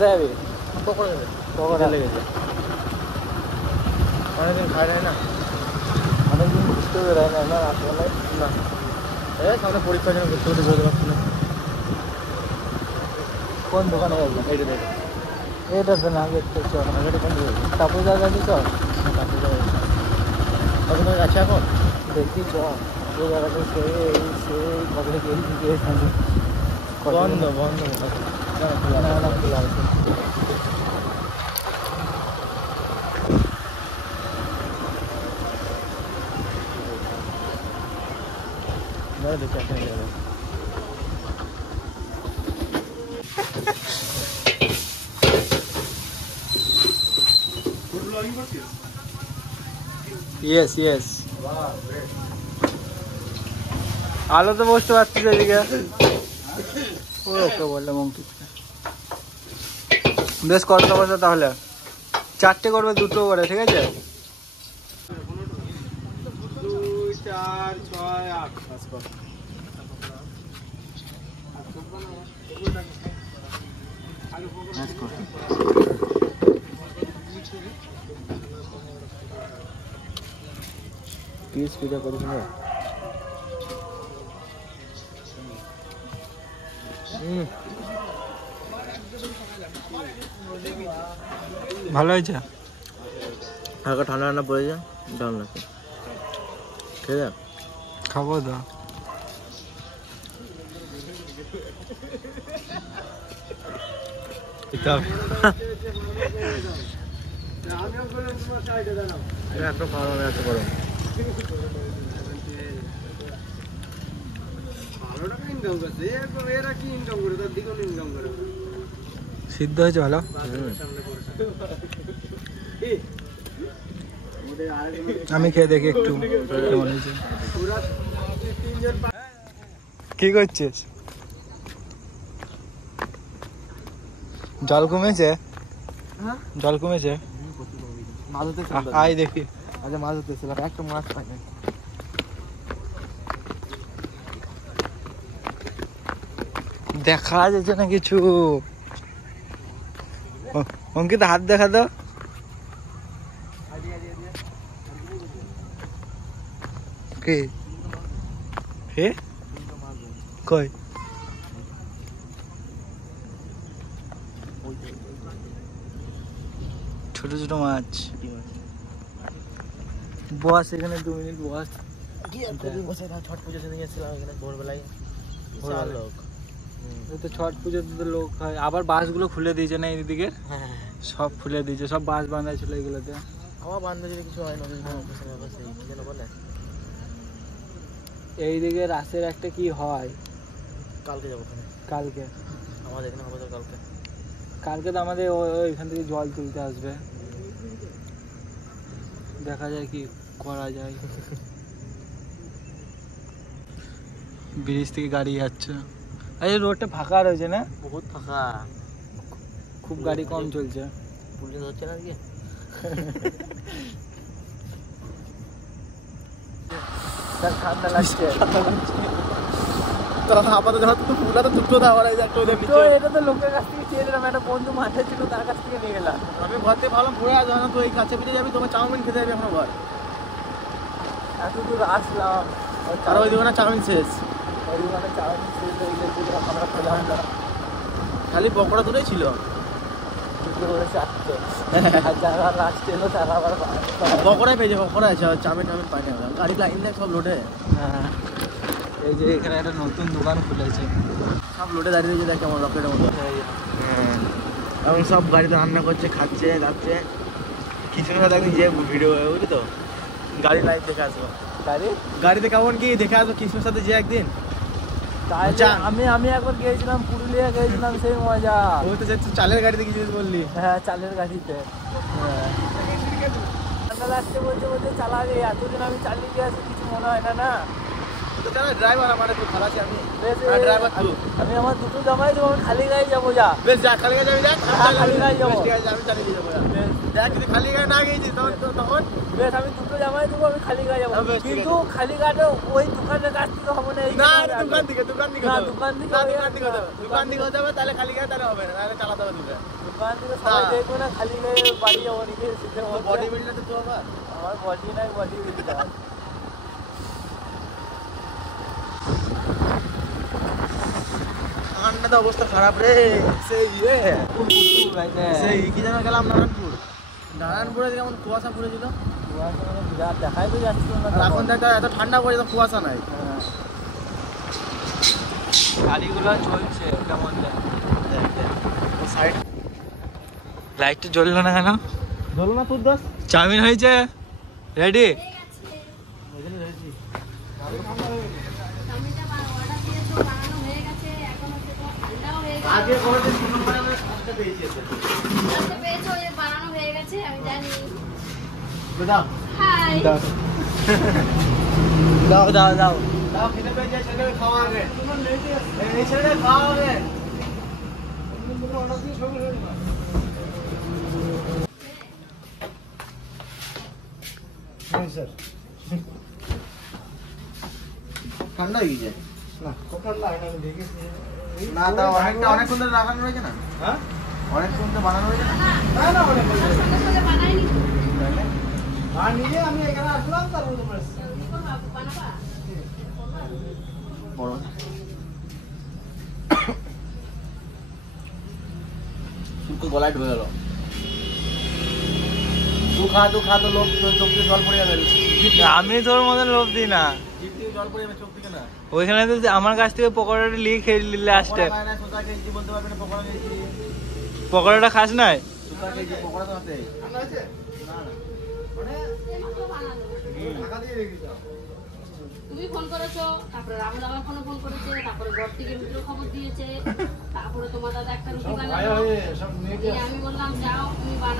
কোথায় যাবি? পকোড়া লেগেছে, অনেকদিন খাই নাই না, অনেকদিন ঘুরতে বেরোয় না আসলে না সামনে পরীক্ষার জন্য ঘুরতে ঘুরতে বেরোতে পারছি না। কোন দোকানে যাবি? এইটা দেখো, এটা তো না দেখতে চল, আগে কোন দিকে কাপড় জায়গাটি চল, তুমি যাচ্ছে এখন? দেখি চল কাপড় জায়গাটা সেই কবে গিয়ে এখানে বন্ধ বন্ধ না না খোলা আছে। দেখি এখন যাবে। ইয়েস ইয়েস, আলো তো বসতে পারছিস এদিকে। ওকে বললাম অঙ্কিতকে বেশ কত বছর, তাহলে 4টে করবে, 2টো করে, ঠিক আছে? 2 4 6 8 পাস কর। পিস পূজা করিস না? ভালো হয়েছে, হালকা ঠান্ডা ঠান্ডা পড়েছে, ডাল না খেয়ে যা। খাবো তো। এত গরম, এত গরম। সিদ্ধ হয়েছে ভালো। আমি খেয়ে দেখি একটু কেমন হয়েছে। কি করছিস? জল কমেছে? জল কমেছে? মাছ ধরতে আয় দেখি। আচ্ছা, মাছ ধরতে এসেছিলাম, একটা মাছ পাই না। দেখা যাচ্ছে না কিছু। অঙ্কিত হাত দেখা তো। কে হে কই? ছোট ছোট মাছ। বস এখানে 2 মিনিট বস। ছট পুজো সেদিন গেছিলাম এখানে ভোরবেলায়, লোক তো ছট পুজোতে তো লোক হয়। আবার বাসগুলো খুলে দিয়েছে না এইদিকে? হ্যাঁ, সব খুলে দিয়েছে, সব বাস বাঁধা ছিল এগুলোতে। আমার বান্ধবী কিছু হয় না, সেই কি যেন বলে, এইদিকে রাসের একটা কি হয়, কালকে যাবো ওখানে। কালকে আমাদের এখানে হবে তো কালকে। কালকে তো আমাদের ওইখান থেকে জল তুলতে আসবে, দেখা যায় কি করা যায়। ব্রিজ থেকে গাড়ি যাচ্ছে। আরে রোডটা ফাঁকা রয়েছে না? বহুত ফাঁকা, খুব গাড়ি কম চলছে। পুলিশ হচ্ছে না আজকে। ঠান্ডা লাগছে। তোরা আপাতত পুরা তো দুটো দাওয়ার আছে, একটা ওদের তো এটা তো লোকের কাছ থেকে চেয়ে দিলাম, একটা বন্ধু মাঠে ছিল তার কাছ থেকে নিয়ে গেলাম। আমি ঘর থেকে ভাবলাম ঘুরে আসবো না, তো এই কাছে পিঠে যাবি, তোমার চাউমিন খেতে যাবি এখন ঘর। এত দূর আসলাম, আর ওই দোকানে চাউমিন শেষ, ওই দোকানে চাউমিন শেষ হয়ে গেছিল, আমরা খেলাম না। খালি পকোড়া দুটোই ছিল। দুটো করে 4টে, আর যারা লাস্ট এলো তারা আবার পকোড়াই পেয়েছে, পকোড়া আছে, চাউমিন টাউমিন পাই না। গাড়ি লাইন দেখ সব লোডে। হ্যাঁ, এই যে এখানে একটা নতুন দোকান খুলেছে, সব লোডে দাঁড়িয়ে রয়েছে, দেখ কেমন রকেটের মতো। এবং সব গাড়িতে রান্না করছে, খাচ্ছে যাচ্ছে। কিছু না দেখি যে ভিডিও, বুঝলি তো, গাড়ি লাইভ দেখে আসবো। গাড়িতে কেমন কি দেখে আসবো কৃষ্ণের সাথে যে একদিন। আমি একবার গিয়েছিলাম, পুরুলিয়া গিয়েছিলাম, সেই মজা। ওই তো চালের গাড়িতে গিয়েছিস বললি? হ্যাঁ, চালের গাড়িতে। ঠান্ডা লাগছে বলতে বলতে চালাবে, এতদিন আমি চালিয়ে দিয়ে আসি, কিছু মনে হয় না। না ড্রাইভার আমার একটু খারাপ আছে, আমি ড্রাইভার তুই। আমি আমার দুটো জামাই দেবো, আমি খালি গায়ে যাবো। যা বেশ, যা খালি গায়ে যাবি, দেখ খালি গায়ে যাবো, ঠিক আছে, আমি চালিয়ে দিয়ে যাবো। দেখ যদি খালি গায়ে না গিয়েছিস তখন বেশ, আমি দুটো জামাই দেবো, আমি খালি গায়ে যাবো। কিন্তু খালি গায়ে ওই দোকানের কাছ থেকে হবে না, দোকান থেকে দোকান থেকে হতে হবে, তাহলে খালি গায়ে তাহলে হবে না, তাহলে চালাতে হবে দুটো। ওখান থেকে সবাই দেখবো না, খালি গায়ে বাড়ি যাবো নাকি শীতের মধ্যে। বডি বিল্ডার তো আবার আমার বডি নাই, বডি বিল্ডার। ঠান্ডাতে অবস্থা খারাপ রে। সেই সেই কি যেন গেলাম নারায়ণপুরে যেমন কুয়াশা পড়েছিল, বিরাট দেখাই তো যাচ্ছিল না। আর এখন দেখ এত ঠান্ডা পড়েছে, কুয়াশা নাই। গাড়িগুলো চলছে কেমন সাইড লাইটটা জ্বললো না কেন? ধরো না তোর দোষ। চাউমিন হয়েছে রেডি? আগে কোনোদিন কোনো মানে আজকে পেয়েছি এসে। আজকে পেয়েছো, এই বানানো হয়ে গেছে আমি জানি। দাও হাই দাও দাও দাও দাও, খেতে পেয়ে যায় ছেলেকে খাওয়া আগে। এই ছেলেকে খাওয়া আগে। ঠান্ডা হয়ে গেছে না? খুব ঠান্ডা হয় না, আমি দেখেছি। না তা অনেকক্ষণ ধরে লাগানো রয়েছে না? হ্যাঁ অনেকক্ষণ ধরে বানানো রয়েছে না? না না অনেকক্ষণ ধরে সঙ্গে সঙ্গে বানাইনি তো। আর নিজে আমি এখানে আসলাম তার মধ্যে বানাবা বড় শুল্ক গলায় ঢুকে গেল। তু খা তো লোক চোখ থেকে জল পড়ে যাবে। আমি তোর মতন লোভ দিই না। জিভ থেকে জল পড়ে যাবে চোখ থেকে না। ওইখানে তো আমার কাছ থেকে পকোড়াটা নিয়ে খেয়ে নিলে লাস্টে। পকোড়া খায় না, সোজা খেয়েছি বলতে পারবে না পকোড়া খেয়েছি। পকোড়াটা খাস নাই? সোজা খেয়েছি পকোড়া তো হাতে। ঠান্ডা আছে? না না এমাত্র বানালো। ঢাকা দিয়ে রেখে দাও। তুমি ফোন করেছো, তারপরে রাহুল আমার ফোন করেছে, তারপরে ঘর থেকে রুটির খবর দিয়েছে, তারপরে তোমার দাদা একটা রুটি বানালো। সব নিয়ে দিয়ে আমি বললাম যাও তুমি বানাও।